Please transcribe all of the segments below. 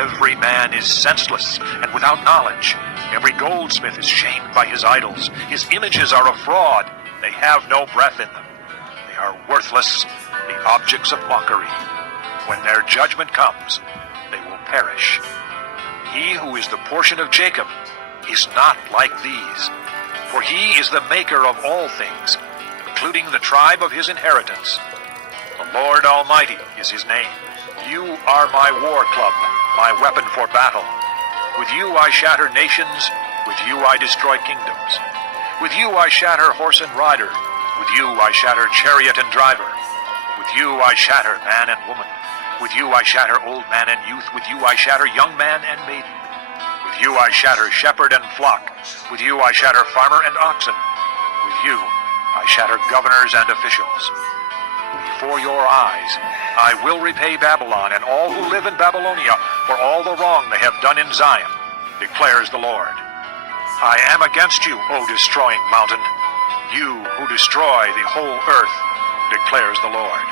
Every man is senseless and without knowledge. Every goldsmith is shamed by his idols. His images are a fraud. They have no breath in them. They are worthless, the objects of mockery. When their judgment comes, they will perish. He who is the portion of Jacob is not like these, for he is the maker of all things, including the tribe of his inheritance. The Lord Almighty is his name. You are my war club, my weapon for battle. With you I shatter nations, with you I destroy kingdoms. With you I shatter horse and rider, with you I shatter chariot and driver. With you I shatter man and woman. With you I shatter old man and youth. With you I shatter young man and maiden. With you I shatter shepherd and flock. With you I shatter farmer and oxen. With you I shatter governors and officials. Before your eyes I will repay Babylon and all who live in Babylonia for all the wrong they have done in Zion, declares the Lord. I am against you, O destroying mountain, you who destroy the whole earth, declares the Lord.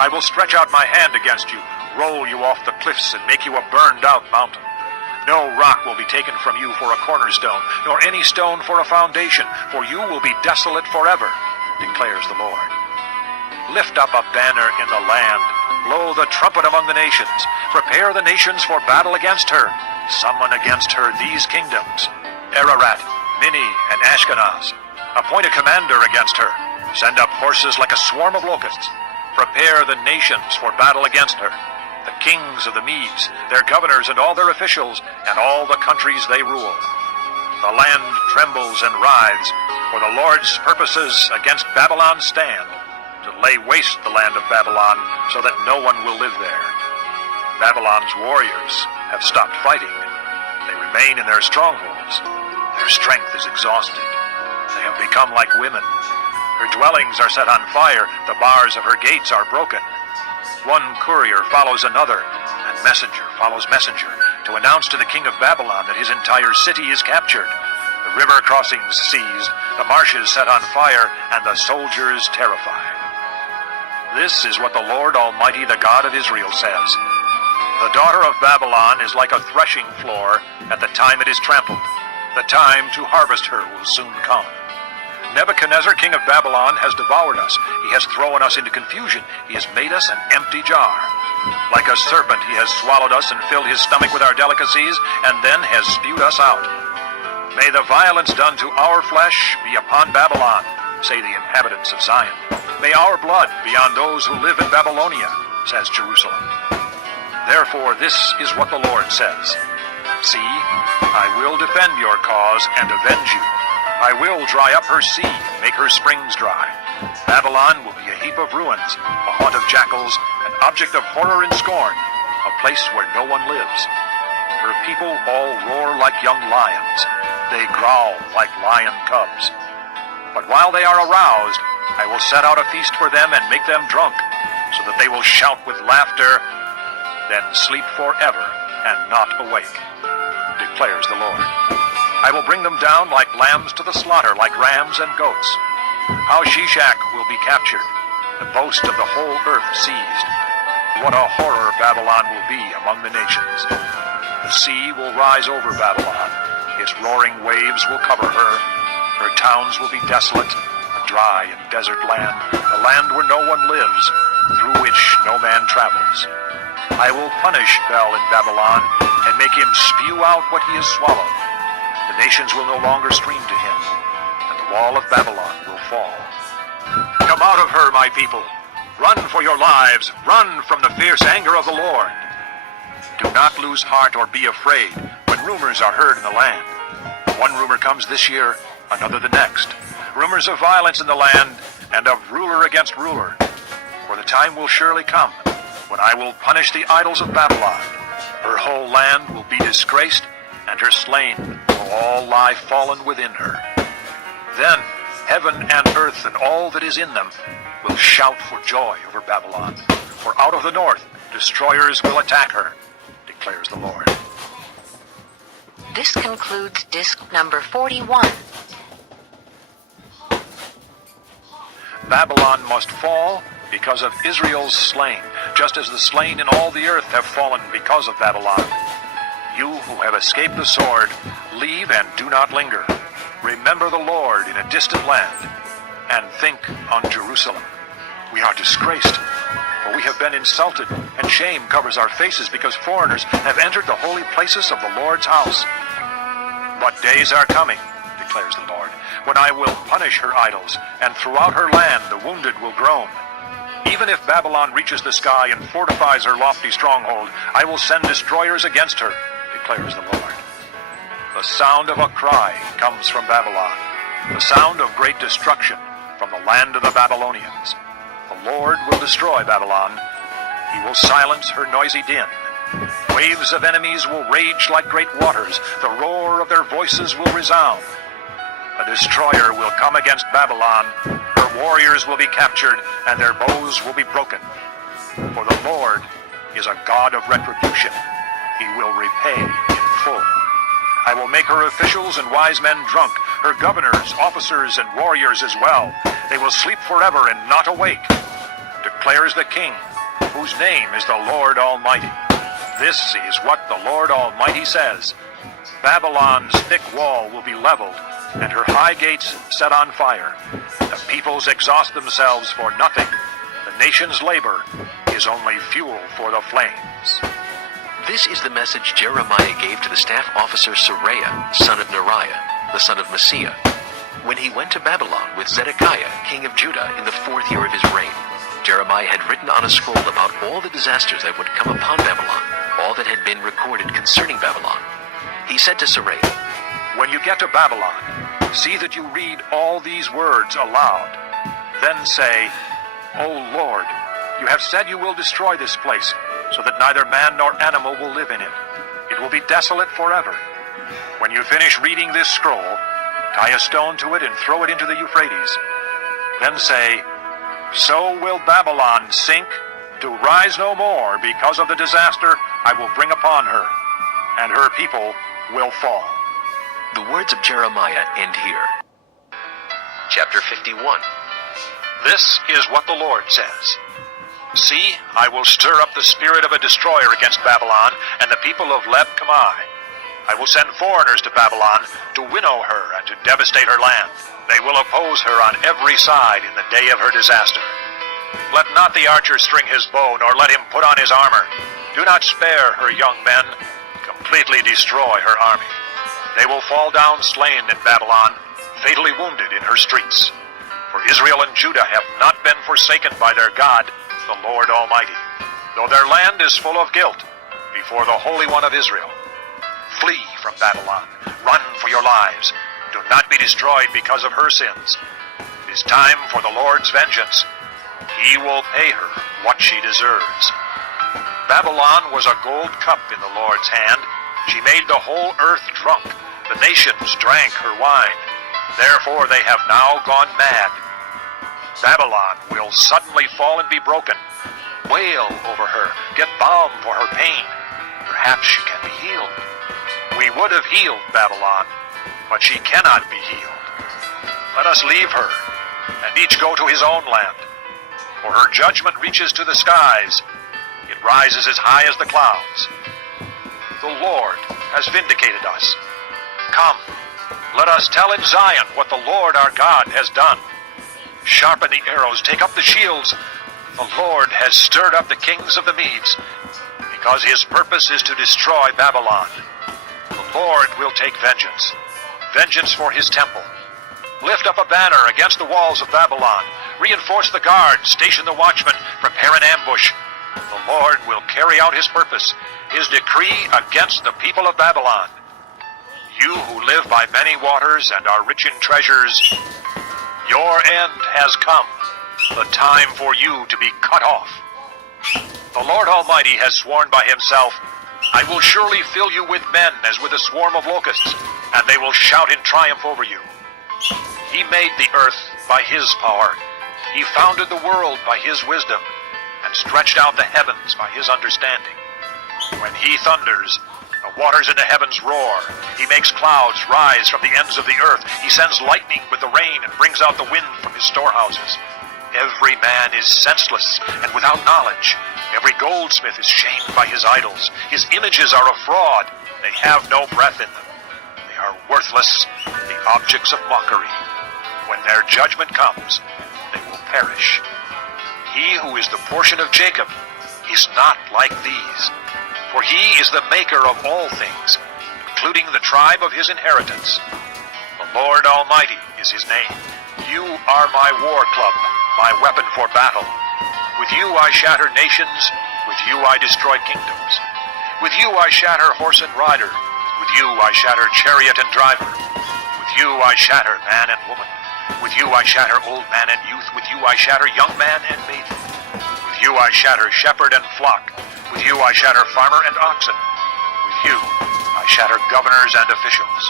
I will stretch out my hand against you, roll you off the cliffs, and make you a burned-out mountain. No rock will be taken from you for a cornerstone, nor any stone for a foundation, for you will be desolate forever, declares the Lord. Lift up a banner in the land, blow the trumpet among the nations, prepare the nations for battle against her, summon against her these kingdoms, Ararat, Minni, and Ashkenaz. Appoint a commander against her, send up horses like a swarm of locusts. Prepare the nations for battle against her, the kings of the Medes, their governors and all their officials, and all the countries they rule. The land trembles and writhes, for the Lord's purposes against Babylon stand, to lay waste the land of Babylon, so that no one will live there. Babylon's warriors have stopped fighting. They remain in their strongholds. Their strength is exhausted. They have become like women. Her dwellings are set on fire, the bars of her gates are broken. One courier follows another, and messenger follows messenger, to announce to the king of Babylon that his entire city is captured, the river crossings seized, the marshes set on fire, and the soldiers terrified. This is what the Lord Almighty, the God of Israel, says. The daughter of Babylon is like a threshing floor at the time it is trampled. The time to harvest her will soon come. Nebuchadnezzar, king of Babylon, has devoured us. He has thrown us into confusion. He has made us an empty jar. Like a serpent, he has swallowed us and filled his stomach with our delicacies, and then has spewed us out. May the violence done to our flesh be upon Babylon, say the inhabitants of Zion. May our blood be on those who live in Babylonia, says Jerusalem. Therefore, this is what the Lord says. See, I will defend your cause and avenge you. I will dry up her sea, make her springs dry. Babylon will be a heap of ruins, a haunt of jackals, an object of horror and scorn, a place where no one lives. Her people all roar like young lions. They growl like lion cubs. But while they are aroused, I will set out a feast for them and make them drunk, so that they will shout with laughter, then sleep forever and not awake, declares the Lord. I will bring them down like lambs to the slaughter, like rams and goats. How Shishak will be captured, the boast of the whole earth seized. What a horror Babylon will be among the nations. The sea will rise over Babylon. Its roaring waves will cover her. Her towns will be desolate, a dry and desert land, a land where no one lives, through which no man travels. I will punish Bel in Babylon and make him spew out what he has swallowed. The nations will no longer stream to him, and the wall of Babylon will fall. Come out of her, my people. Run for your lives. Run from the fierce anger of the Lord. Do not lose heart or be afraid when rumors are heard in the land. One rumor comes this year, another the next. Rumors of violence in the land and of ruler against ruler. For the time will surely come when I will punish the idols of Babylon. Her whole land will be disgraced, and her slain will all lie fallen within her. Then heaven and earth and all that is in them will shout for joy over Babylon. For out of the north destroyers will attack her, declares the Lord. This concludes disc number 41. Babylon must fall because of Israel's slain, just as the slain in all the earth have fallen because of Babylon. You who have escaped the sword, leave and do not linger. Remember the Lord in a distant land, and think on Jerusalem. We are disgraced, for we have been insulted, and shame covers our faces because foreigners have entered the holy places of the Lord's house. But days are coming, declares the Lord, when I will punish her idols, and throughout her land the wounded will groan. Even if Babylon reaches the sky and fortifies her lofty stronghold, I will send destroyers against her, declares the Lord. The sound of a cry comes from Babylon, the sound of great destruction from the land of the Babylonians. The Lord will destroy Babylon. He will silence her noisy din. Waves of enemies will rage like great waters. The roar of their voices will resound. A destroyer will come against Babylon. Her warriors will be captured, and their bows will be broken. For the Lord is a God of retribution. He will repay in full. I will make her officials and wise men drunk, her governors, officers, and warriors as well. They will sleep forever and not awake, declares the King, whose name is the Lord Almighty. This is what the Lord Almighty says. Babylon's thick wall will be leveled, and her high gates set on fire. The peoples exhaust themselves for nothing. The nation's labor is only fuel for the flames. This is the message Jeremiah gave to the staff officer Seraiah, son of Neriah, the son of Messiah, when he went to Babylon with Zedekiah, king of Judah, in the 4th year of his reign. Jeremiah had written on a scroll about all the disasters that would come upon Babylon, all that had been recorded concerning Babylon. He said to Seraiah, When you get to Babylon, see that you read all these words aloud. Then say, O Lord, you have said you will destroy this place, so that neither man nor animal will live in it. It will be desolate forever. When you finish reading this scroll, tie a stone to it and throw it into the Euphrates. Then say, So will Babylon sink, to rise no more because of the disaster I will bring upon her, and her people will fall. The words of Jeremiah end here. Chapter 51. This is what the Lord says. See, I will stir up the spirit of a destroyer against Babylon and the people of Leb-Kamai. I will send foreigners to Babylon to winnow her and to devastate her land. They will oppose her on every side in the day of her disaster. Let not the archer string his bow, nor let him put on his armor. Do not spare her young men. Completely destroy her army. They will fall down slain in Babylon, fatally wounded in her streets. For Israel and Judah have not been forsaken by their God, the Lord Almighty, though their land is full of guilt before the Holy One of Israel. Flee from Babylon. Run for your lives. Do not be destroyed because of her sins. It is time for the Lord's vengeance. He will pay her what she deserves. Babylon was a gold cup in the Lord's hand. She made the whole earth drunk. The nations drank her wine. Therefore they have now gone mad. Babylon will suddenly fall and be broken. Wail over her. Get balm for her pain. Perhaps she can be healed. We would have healed Babylon, but she cannot be healed. Let us leave her, and each go to his own land. For her judgment reaches to the skies. It rises as high as the clouds. The Lord has vindicated us. Come, let us tell in Zion what the Lord our God has done. Sharpen the arrows, take up the shields. The Lord has stirred up the kings of the Medes, because his purpose is to destroy Babylon. The Lord will take vengeance, vengeance for his temple. Lift up a banner against the walls of Babylon. Reinforce the guards, station the watchmen, prepare an ambush. The Lord will carry out his purpose, his decree against the people of Babylon. You who live by many waters and are rich in treasures, your end has come, the time for you to be cut off. The Lord Almighty has sworn by himself, I will surely fill you with men as with a swarm of locusts, and they will shout in triumph over you. He made the earth by his power. He founded the world by his wisdom, and stretched out the heavens by his understanding. When he thunders, the waters in the heavens roar. He makes clouds rise from the ends of the earth. He sends lightning with the rain and brings out the wind from his storehouses. Every man is senseless and without knowledge. Every goldsmith is shamed by his idols. His images are a fraud. They have no breath in them. They are worthless, the objects of mockery. When their judgment comes, they will perish. He who is the portion of Jacob is not like these, for he is the maker of all things, including the tribe of his inheritance. The Lord Almighty is his name. You are my war club, my weapon for battle. With you I shatter nations, with you I destroy kingdoms. With you I shatter horse and rider, with you I shatter chariot and driver. With you I shatter man and woman. With you I shatter old man and youth. With you I shatter young man and maiden. With you I shatter shepherd and flock. With you I shatter farmer and oxen. With you I shatter governors and officials.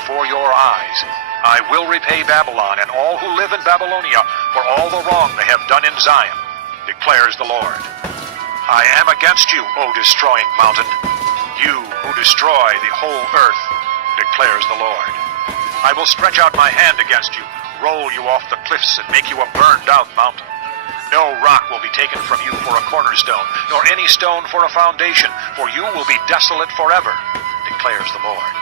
Before your eyes I will repay Babylon and all who live in Babylonia for all the wrong they have done in Zion, declares the Lord. I am against you, O destroying mountain, you who destroy the whole earth, declares the Lord. I will stretch out my hand against you, roll you off the cliffs, and make you a burned-out mountain. No rock will be taken from you for a cornerstone, nor any stone for a foundation, for you will be desolate forever, declares the Lord.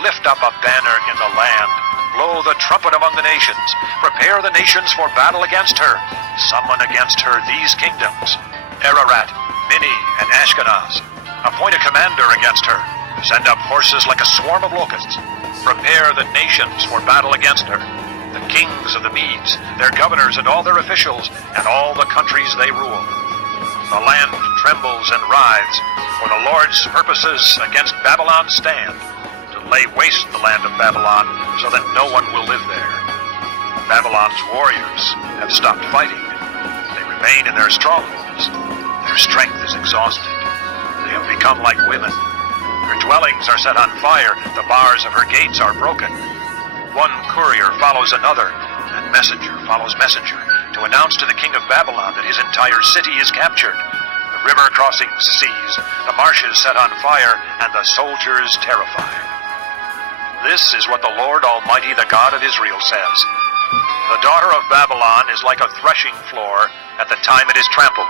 Lift up a banner in the land, blow the trumpet among the nations, prepare the nations for battle against her, summon against her these kingdoms, Ararat, Minni, and Ashkenaz. Appoint a commander against her, send up horses like a swarm of locusts. Prepare the nations for battle against her, the kings of the Medes, their governors and all their officials, and all the countries they rule. The land trembles and writhes, for the Lord's purposes against Babylon stand, to lay waste the land of Babylon, so that no one will live there. Babylon's warriors have stopped fighting. They remain in their strongholds. Their strength is exhausted. They have become like women. Her dwellings are set on fire. The bars of her gates are broken. One courier follows another, and messenger follows messenger, to announce to the king of Babylon that his entire city is captured. The river crossings seized, the marshes set on fire, and the soldiers terrified. This is what the Lord Almighty, the God of Israel, says. The daughter of Babylon is like a threshing floor at the time it is trampled.